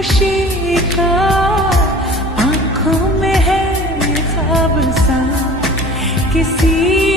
खुशी का आंखों में है ख्वाब सा किसी